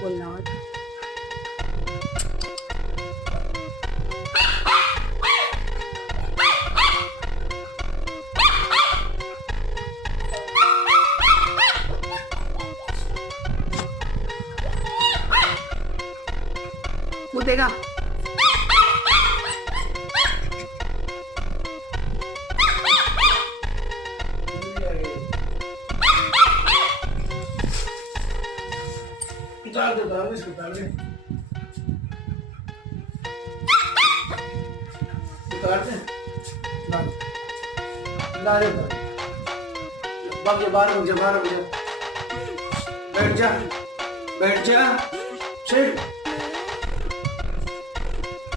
बोलना मत। कूदेगा। उतार दो, उतार दो इसको, उतार दे, उतार दे, ला ला रे, भाग जा, बाहर भाग जा, बाहर भाग जा, बैठ जा, बैठ जा, शिट।